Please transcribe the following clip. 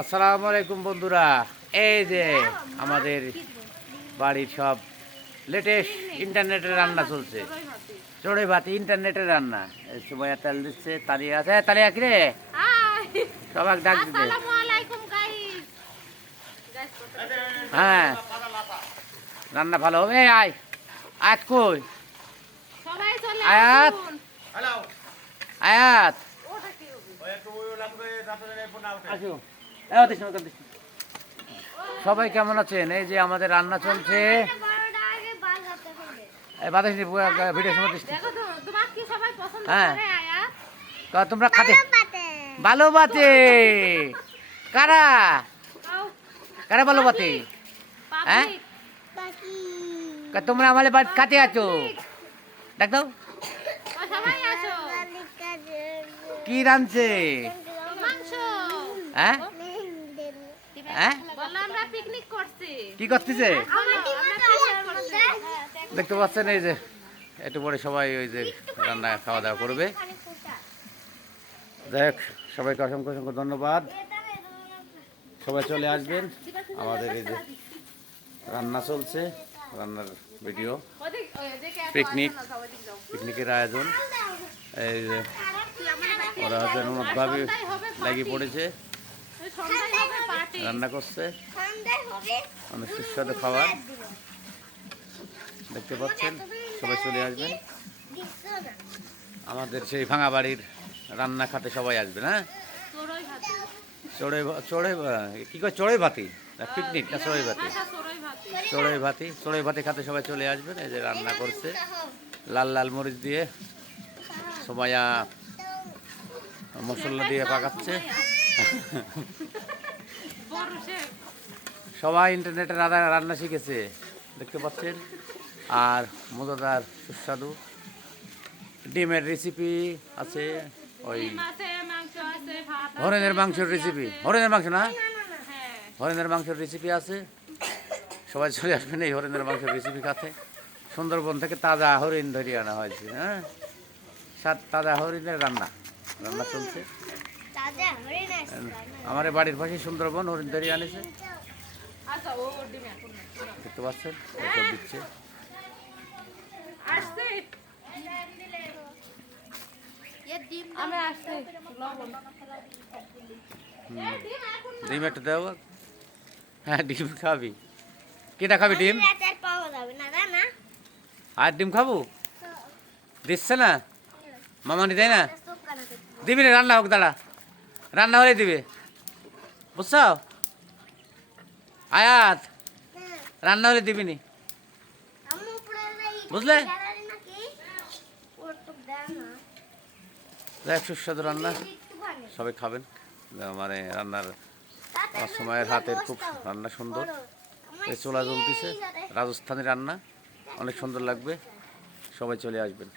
আসসালামু আলাইকুম বন্ধুরা, এই যে আমাদের বাড়ির সব লেটেস্ট ইন্টারনেটের রান্না চলছে। চড়ে ভাতি ইন্টারনেটের রান্না। সময় তেল দিচ্ছে, তালিয়া আছে, তালিয়া কিরে সবাই ডাক দিতে। হ্যাঁ, রান্না ভালো হবে। আয় আয়াত কই, আয়াত আয়াত সবাই কেমন আছেন? এই যে আমাদের রান্না চলছে। হ্যাঁ, তোমরা খাতে ভালো বাতে কারা কারা ভালো বাতে? হ্যাঁ, তোমরা আমাদের বাড়ি খাতে আছো, দেখ দাও কি রাঁধছে। হ্যাঁ হ্যাঁ, কি করতেছে দেখতে পাচ্ছেন? এই যে একটু পরে সবাই ওই যে রান্না খাওয়া দাওয়া করবে। দেখ, সবাইকে অসংখ্য অসংখ্য ধন্যবাদ। সবাই চলে আসবেন। আমাদের এই যে রান্না চলছে, রান্নার ভিডিও, পিকনিকের আয়োজন। এই যে ওরা হচ্ছে নতুনভাবে লাগিয়ে পড়েছে, রান্না করছে, অনেক সুস্বাদু খাবার দেখতে পাচ্ছেন। সবাই চলে আসবেন আমাদের সেই ভাঙা বাড়ির রান্না খাতে, সবাই আসবেন। হ্যাঁ, কি করে চড়ই ভাতি পিকনিক না চড়ই ভাতি? চড়ই ভাতি খাতে সবাই চলে আসবেন। এই যে রান্না করছে লাল লাল মরিচ দিয়ে, সবাই মশলা দিয়ে পাকাচ্ছে। সবাই ইন্টারনেটে রান্না শিখেছে দেখতে পাচ্ছেন। আর মজাদার সুস্বাদু ডিমের রেসিপি আছে, ওই হরিণের মাংসের রেসিপি, হরিণের মাংস না, হরিণের মাংসের রেসিপি আছে। সবাই চলে আসবেন এই হরিণের মাংসের রেসিপি খাতে। সুন্দরবন থেকে তাজা হরিণ ধরিয়ে আনা হয়েছে। হ্যাঁ, তাজা হরিণের রান্না চলছে। আমার বাড়ির পাশে সুন্দরবন, হরিণ ধরিয়ে আনেছে দেখতে পাচ্ছেন। এইসব দিচ্ছে। ডিম একটা দেবো। হ্যাঁ, ডিম খাবি? কেটা খাবি ডিম? আর ডিম খাবো দিচ্ছে না, মামানি দেয় না, দিবি না? রান্না হোক, দাঁড়া, রান্না হলে দিবে, বুঝছ? আয়াত, রান্না হলে দিবি নি, বুঝলে? দেখ, সুস্বাদু রান্না, সবাই খাবেন। মানে রান্নার সময়ের হাতের খুব রান্না সুন্দর। এই চোলা জ্বলতেছে, রাজস্থানি রান্না, অনেক সুন্দর লাগবে। সবাই চলে আসবেন।